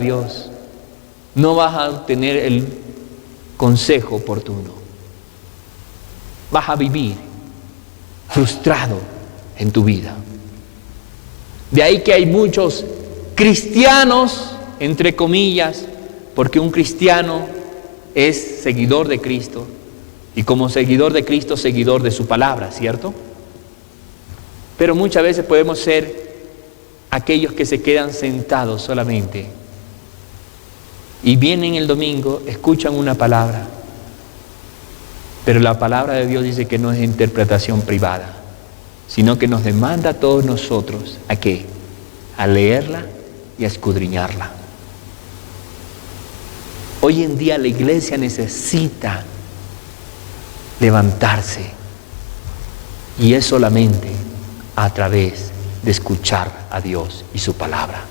Dios, no vas a obtener el consejo oportuno. Vas a vivir frustrado en tu vida. De ahí que hay muchos cristianos, entre comillas, porque un cristiano es seguidor de Cristo, y como seguidor de Cristo, seguidor de su palabra, ¿cierto? Pero muchas veces podemos ser aquellos que se quedan sentados solamente y vienen el domingo, escuchan una palabra, pero la palabra de Dios dice que no es interpretación privada, sino que nos demanda a todos nosotros, ¿a qué? A leerla y a escudriñarla. Hoy en día la iglesia necesita levantarse, y es solamente a través de escuchar a Dios y su palabra.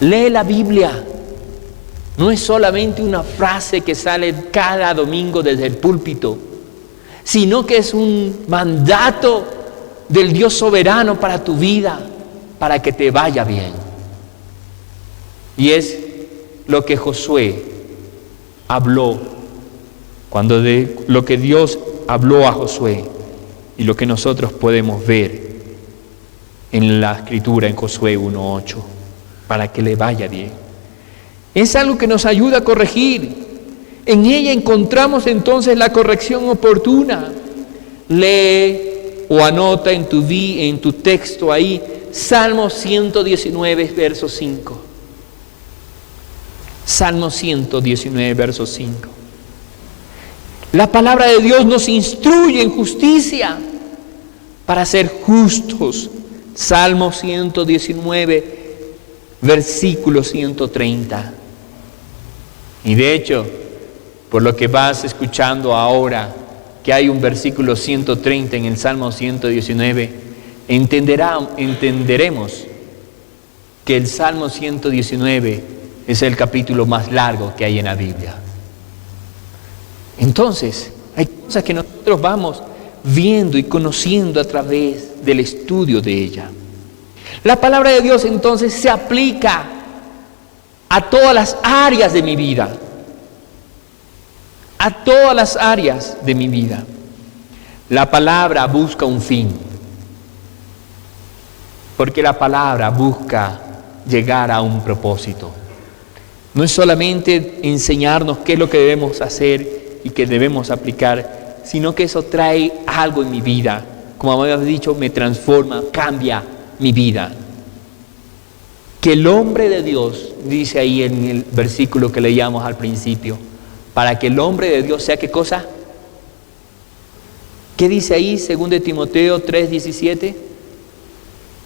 Lee la Biblia. No es solamente una frase que sale cada domingo desde el púlpito, sino que es un mandato del Dios soberano para tu vida, para que te vaya bien. Y es lo que Josué habló, lo que Dios habló a Josué, y lo que nosotros podemos ver en la Escritura en Josué 1:8, para que le vaya bien. Es algo que nos ayuda a corregir. En ella encontramos entonces la corrección oportuna. Lee o anota en tu texto ahí, Salmo 119, verso 5. Salmo 119, verso 5. La palabra de Dios nos instruye en justicia para ser justos. Salmo 119, versículo 130. Y de hecho, por lo que vas escuchando ahora, que hay un versículo 130 en el Salmo 119, entenderemos que el Salmo 119 es el capítulo más largo que hay en la Biblia. Entonces, hay cosas que nosotros vamos viendo y conociendo a través del estudio de ella. La palabra de Dios entonces se aplica a todas las áreas de mi vida. A todas las áreas de mi vida. La palabra busca un fin. Porque la palabra busca llegar a un propósito. No es solamente enseñarnos qué es lo que debemos hacer y que debemos aplicar, sino que eso trae algo en mi vida. Como habíamos dicho, me transforma, cambia mi vida. Que el hombre de Dios, dice ahí en el versículo que leíamos al principio, para que el hombre de Dios sea, ¿qué cosa? ¿Qué dice ahí, 2 Timoteo 3:17?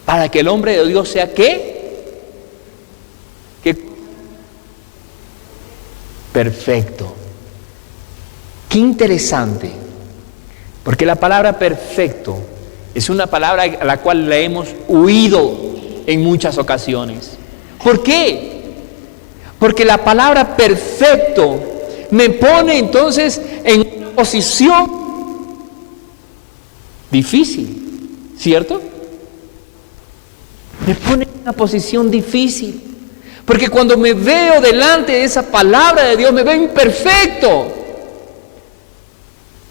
Para que el hombre de Dios sea, ¿qué? ¿Qué? Perfecto. Qué interesante, porque la palabra perfecto es una palabra a la cual le hemos huido en muchas ocasiones. ¿Por qué? Porque la palabra perfecto me pone entonces en una posición difícil, ¿cierto? Me pone en una posición difícil, porque cuando me veo delante de esa palabra de Dios me veo imperfecto.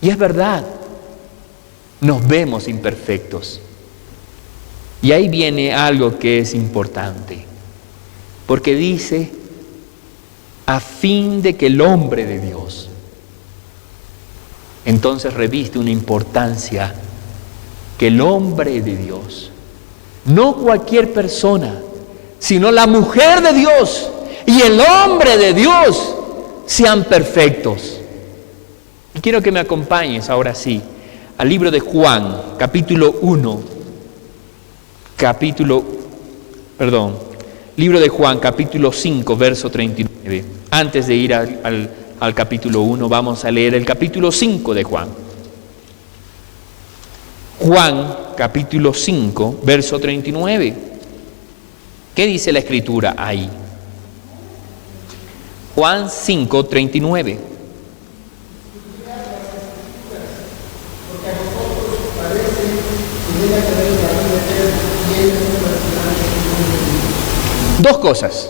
Y es verdad, nos vemos imperfectos. Y ahí viene algo que es importante, porque dice, a fin de que el hombre de Dios, entonces reviste una importancia, que el hombre de Dios, no cualquier persona, sino la mujer de Dios y el hombre de Dios sean perfectos. Y quiero que me acompañes ahora sí al libro de Juan, capítulo 1. Libro de Juan, capítulo 5, verso 39. Antes de ir al capítulo 1, vamos a leer el capítulo 5 de Juan. Juan, capítulo 5, verso 39. ¿Qué dice la Escritura ahí? Juan 5, 39. Dos cosas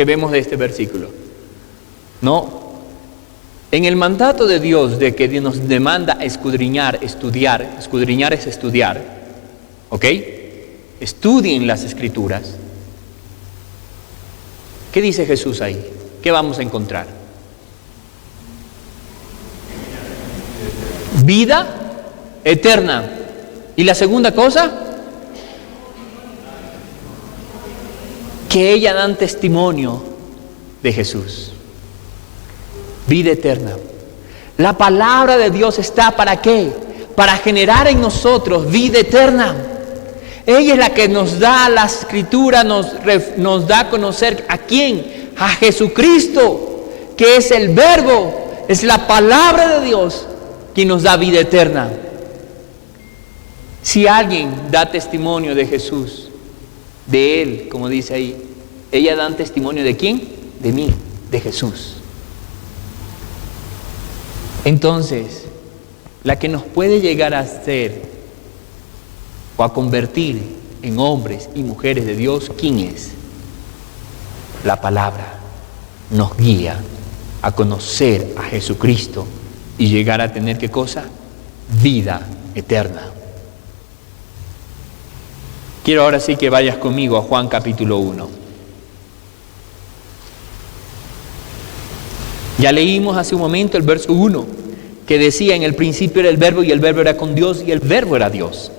que vemos de este versículo? No. En el mandato de Dios de que nos demanda escudriñar, estudiar, escudriñar es estudiar, ¿ok? Estudien las Escrituras. ¿Qué dice Jesús ahí? ¿Qué vamos a encontrar? Vida eterna. ¿Y la segunda cosa? Que ellas dan testimonio de Jesús. Vida eterna. La palabra de Dios está ¿para qué? Para generar en nosotros vida eterna. Ella es la que nos da la Escritura, nos da a conocer ¿a quién? A Jesucristo, que es el Verbo, es la palabra de Dios quien nos da vida eterna. Si alguien da testimonio de Jesús, de Él, como dice ahí, ella dan testimonio ¿de quién? De mí, de Jesús. Entonces, la que nos puede llegar a ser o a convertir en hombres y mujeres de Dios, ¿quién es? La palabra nos guía a conocer a Jesucristo y llegar a tener ¿qué cosa? Vida eterna. Quiero ahora sí que vayas conmigo a Juan capítulo 1. Ya leímos hace un momento el verso 1, que decía: en el principio era el Verbo, y el Verbo era con Dios, y el Verbo era Dios.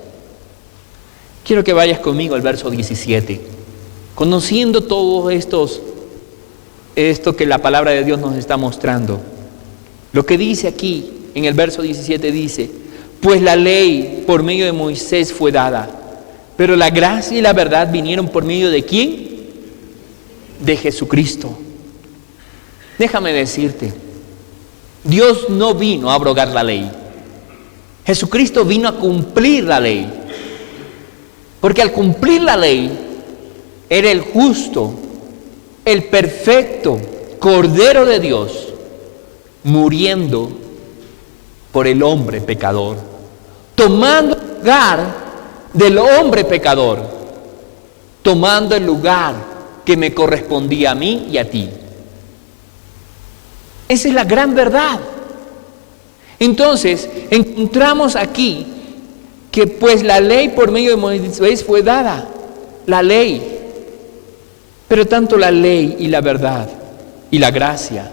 Quiero que vayas conmigo al verso 17. Conociendo todos esto que la palabra de Dios nos está mostrando, lo que dice aquí en el verso 17 dice: pues la ley por medio de Moisés fue dada, pero la gracia y la verdad vinieron por medio ¿de quién? De Jesucristo. Déjame decirte, Dios no vino a abrogar la ley. Jesucristo vino a cumplir la ley. Porque al cumplir la ley, era el justo, el perfecto Cordero de Dios, muriendo por el hombre pecador, tomando el lugar del hombre pecador, tomando el lugar que me correspondía a mí y a ti. Esa es la gran verdad. Entonces, encontramos aquí que pues la ley por medio de Moisés fue dada, la ley, pero tanto la ley y la verdad y la gracia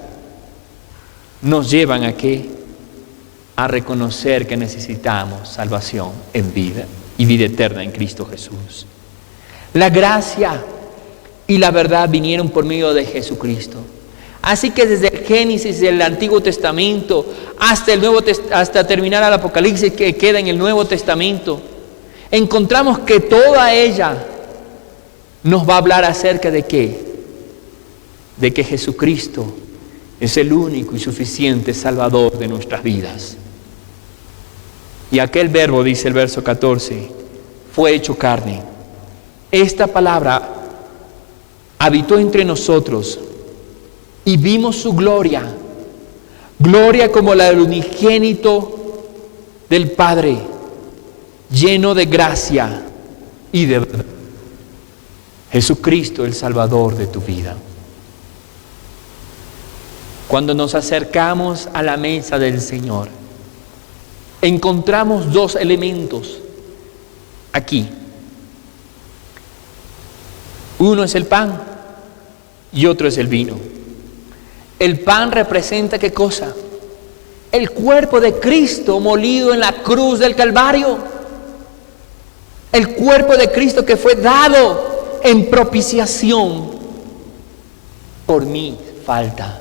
nos llevan a ¿qué? A reconocer que necesitamos salvación en vida y vida eterna en Cristo Jesús. La gracia y la verdad vinieron por medio de Jesucristo. Así que desde el Génesis del Antiguo Testamento hasta terminar el Apocalipsis que queda en el Nuevo Testamento, encontramos que toda ella nos va a hablar acerca de ¿qué? De que Jesucristo es el único y suficiente Salvador de nuestras vidas. Y aquel Verbo, dice el verso 14, fue hecho carne. Esta palabra habitó entre nosotros y vimos su gloria, gloria como la del unigénito del Padre, lleno de gracia y de verdad. Jesucristo, el Salvador de tu vida. Cuando nos acercamos a la mesa del Señor, encontramos dos elementos aquí. Uno es el pan y otro es el vino. El pan representa ¿qué cosa? El cuerpo de Cristo molido en la cruz del Calvario. El cuerpo de Cristo que fue dado en propiciación por mi falta.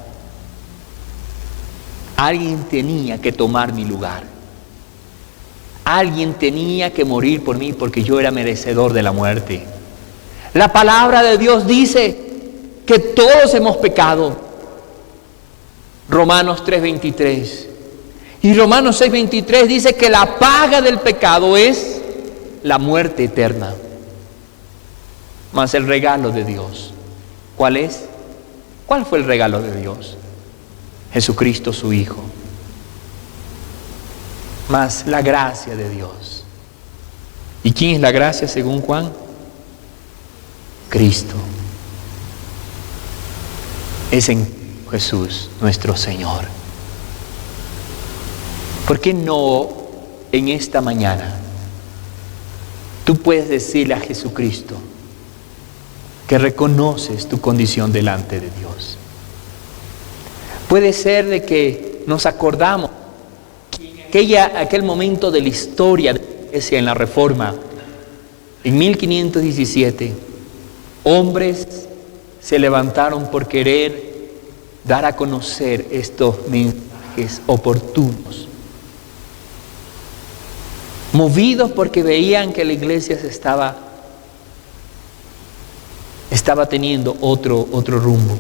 Alguien tenía que tomar mi lugar. Alguien tenía que morir por mí porque yo era merecedor de la muerte. La palabra de Dios dice que todos hemos pecado. Romanos 3:23. Y Romanos 6:23 dice que la paga del pecado es la muerte eterna. Mas el regalo de Dios, ¿cuál es? ¿Cuál fue el regalo de Dios? Jesucristo su Hijo. Mas la gracia de Dios. ¿Y quién es la gracia según Juan? Cristo. es en Jesús, nuestro Señor. ¿Por qué no en esta mañana tú puedes decirle a Jesucristo que reconoces tu condición delante de Dios? Puede ser de que nos acordamos que aquel momento de la historia de la Iglesia en la Reforma, en 1517, hombres se levantaron por querer dar a conocer estos mensajes oportunos, movidos porque veían que la iglesia estaba teniendo otro rumbo.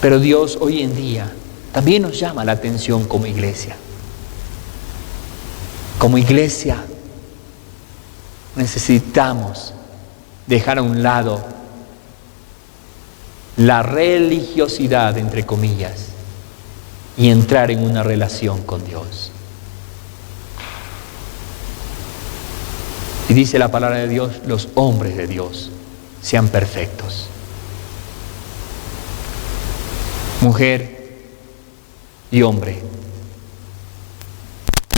Pero Dios hoy en día también nos llama la atención como iglesia. Como iglesia necesitamos dejar a un lado la religiosidad, entre comillas, y entrar en una relación con Dios. Y dice la palabra de Dios, los hombres de Dios sean perfectos. Mujer y hombre,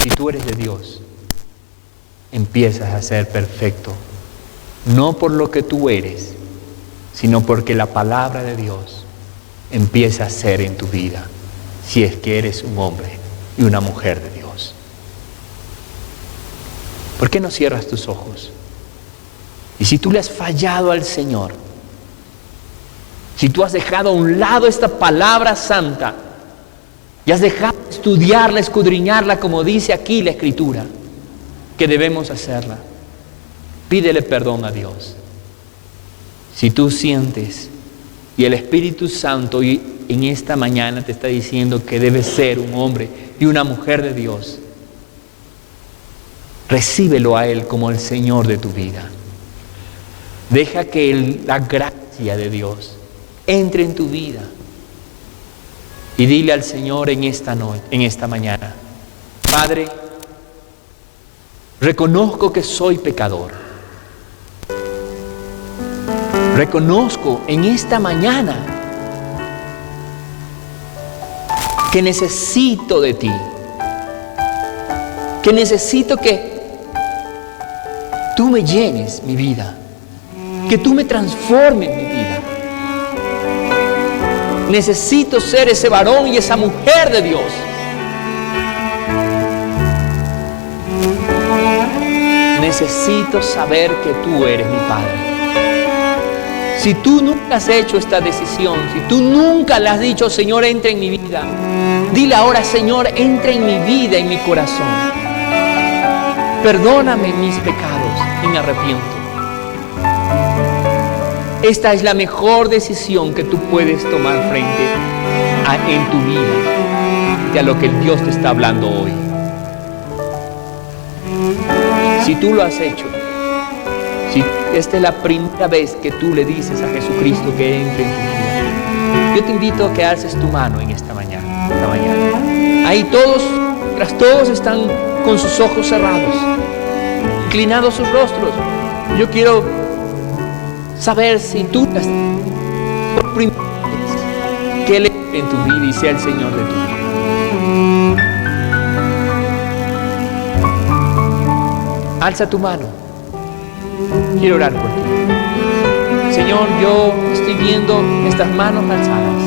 si tú eres de Dios, empiezas a ser perfecto, no por lo que tú eres, sino porque la palabra de Dios empieza a ser en tu vida, si es que eres un hombre y una mujer de Dios. ¿Por qué no cierras tus ojos? Y si tú le has fallado al Señor, si tú has dejado a un lado esta palabra santa y has dejado de estudiarla, escudriñarla, como dice aquí la Escritura, que debemos hacerla, pídele perdón a Dios. Si tú sientes y el Espíritu Santo en esta mañana te está diciendo que debes ser un hombre y una mujer de Dios, recíbelo a Él como el Señor de tu vida. Deja que la gracia de Dios entre en tu vida y dile al Señor en esta mañana: Padre, reconozco que soy pecador. Reconozco en esta mañana que necesito de ti, que necesito que tú me llenes mi vida, que tú me transformes mi vida. Necesito ser ese varón y esa mujer de Dios. Necesito saber que tú eres mi Padre. Si tú nunca has hecho esta decisión, si tú nunca le has dicho: Señor, entra en mi vida, dile ahora: Señor, entra en mi vida, en mi corazón. Perdóname mis pecados y me arrepiento. Esta es la mejor decisión que tú puedes tomar en tu vida y a lo que el Dios te está hablando hoy. Si tú lo has hecho, si esta es la primera vez que tú le dices a Jesucristo que entre en tu vida, yo te invito a que alces tu mano en esta mañana. Ahí todos están con sus ojos cerrados, inclinados sus rostros. Yo quiero saber si tú por primera vez que Él entre en tu vida y sea el Señor de tu vida. Alza tu mano. Quiero orar por ti. Señor, yo estoy viendo estas manos alzadas.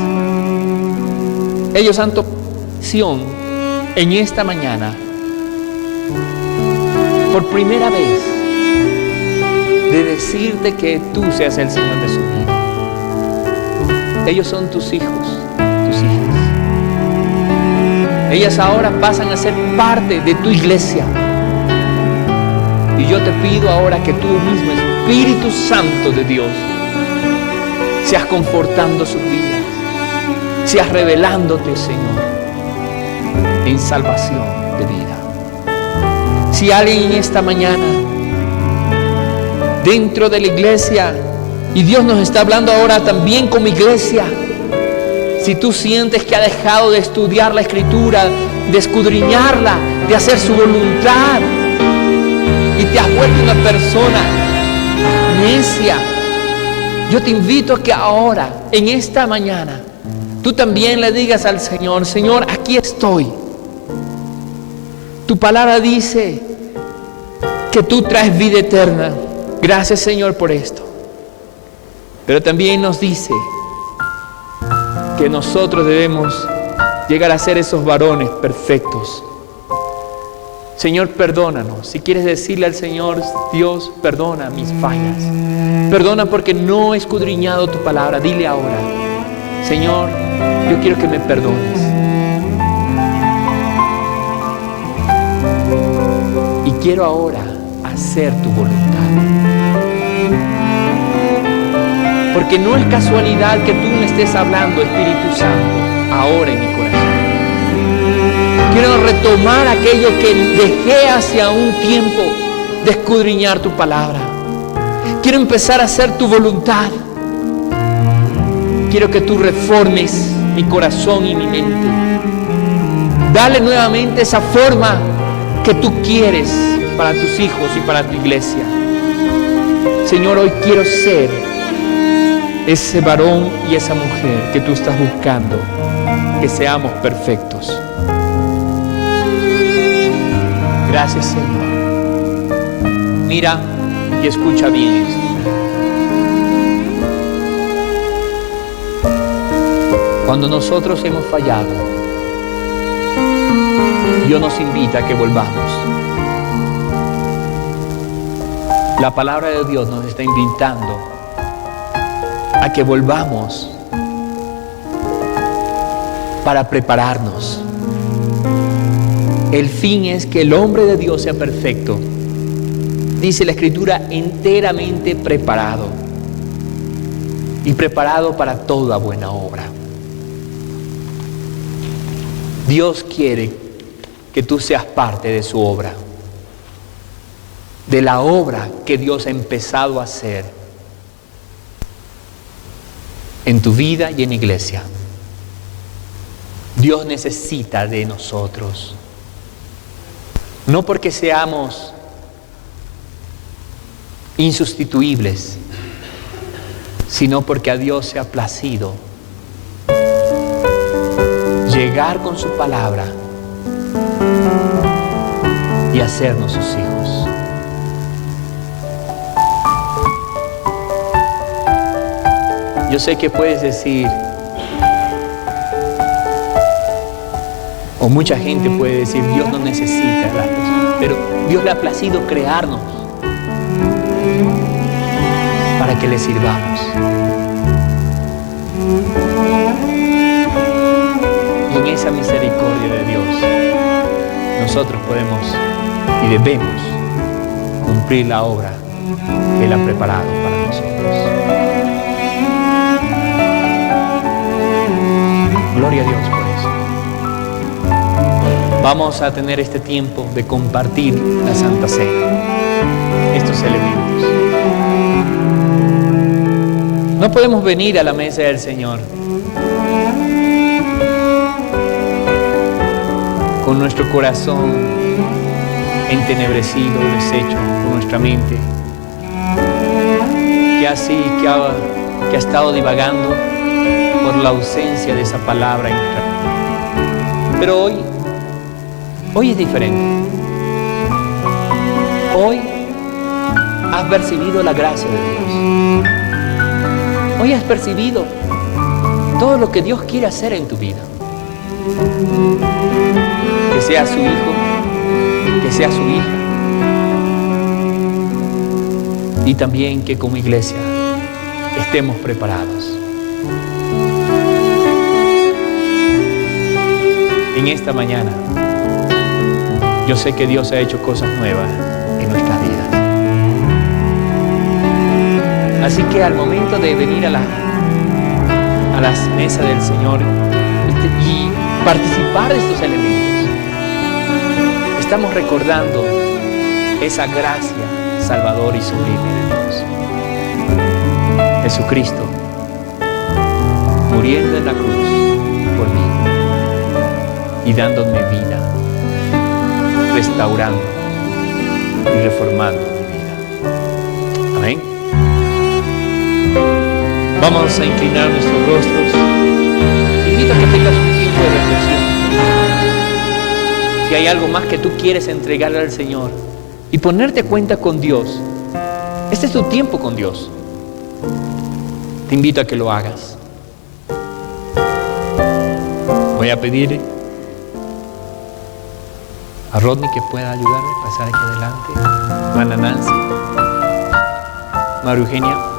Ellos han tomado decisión en esta mañana, por primera vez, de decirte que tú seas el Señor de su vida. Ellos son tus hijos, tus hijas. Ellas ahora pasan a ser parte de tu iglesia. Y yo te pido ahora que tú mismo, Espíritu Santo de Dios, seas confortando sus vidas, seas revelándote, Señor, en salvación de vida. Si alguien en esta mañana, dentro de la iglesia, y Dios nos está hablando ahora también como iglesia, si tú sientes que ha dejado de estudiar la Escritura, de escudriñarla, de hacer su voluntad, y te has vuelto una persona necia, Yo te invito a que ahora, en esta mañana, tú también le digas al Señor: Señor, aquí estoy. Tu palabra dice que tú traes vida eterna. Gracias, Señor, por esto. Pero también nos dice que nosotros debemos llegar a ser esos varones perfectos. Señor, perdónanos. Si quieres decirle al Señor: Dios, perdona mis fallas. Perdona porque no he escudriñado tu palabra. Dile ahora: Señor, yo quiero que me perdones. Y quiero ahora hacer tu voluntad. Porque no es casualidad que tú me estés hablando, Espíritu Santo, ahora en mi corazón. Quiero retomar aquello que dejé hacia un tiempo de escudriñar tu palabra. Quiero empezar a hacer tu voluntad. Quiero que tú reformes mi corazón y mi mente. Dale nuevamente esa forma que tú quieres para tus hijos y para tu iglesia. Señor, hoy quiero ser ese varón y esa mujer que tú estás buscando, que seamos perfectos. Gracias, Señor. Mira y escucha bien esto. Cuando nosotros hemos fallado, Dios nos invita a que volvamos. La palabra de Dios nos está invitando a que volvamos para prepararnos. El fin es que el hombre de Dios sea perfecto. Dice la Escritura: enteramente preparado. Y preparado para toda buena obra. Dios quiere que tú seas parte de su obra. De la obra que Dios ha empezado a hacer en tu vida y en la iglesia. Dios necesita de nosotros. No porque seamos insustituibles, sino porque a Dios se ha placido llegar con su palabra y hacernos sus hijos. Yo sé que puedes decir, o mucha gente puede decir: Dios no necesita a las personas, pero Dios le ha placido crearnos para que le sirvamos. Y en esa misericordia de Dios, nosotros podemos y debemos cumplir la obra que Él ha preparado para nosotros. Gloria a Dios por eso. Vamos a tener este tiempo de compartir la Santa Cena, estos elementos. No podemos venir a la mesa del Señor con nuestro corazón entenebrecido, deshecho, con nuestra mente que ha estado divagando por la ausencia de esa palabra en nuestra vida. Pero hoy es diferente. Hoy has percibido la gracia de Dios. Hoy has percibido todo lo que Dios quiere hacer en tu vida. Que sea su hijo, que sea su hija. Y también que como iglesia estemos preparados. En esta mañana, yo sé que Dios ha hecho cosas nuevas en nuestras vidas. Así que al momento de venir a la mesa del Señor y participar de estos elementos, estamos recordando esa gracia salvadora y sublime de Dios. Jesucristo muriendo en la cruz por mí y dándome vida, restaurando y reformando mi vida. Amén. Vamos a inclinar nuestros rostros. Te invito a que tengas un tiempo de reflexión. Si hay algo más que tú quieres entregarle al Señor y ponerte cuenta con Dios, este es tu tiempo con Dios. Te invito a que lo hagas. Voy a pedir a Rodney que pueda ayudarme a pasar aquí adelante. Hermana Nancy, María Eugenia.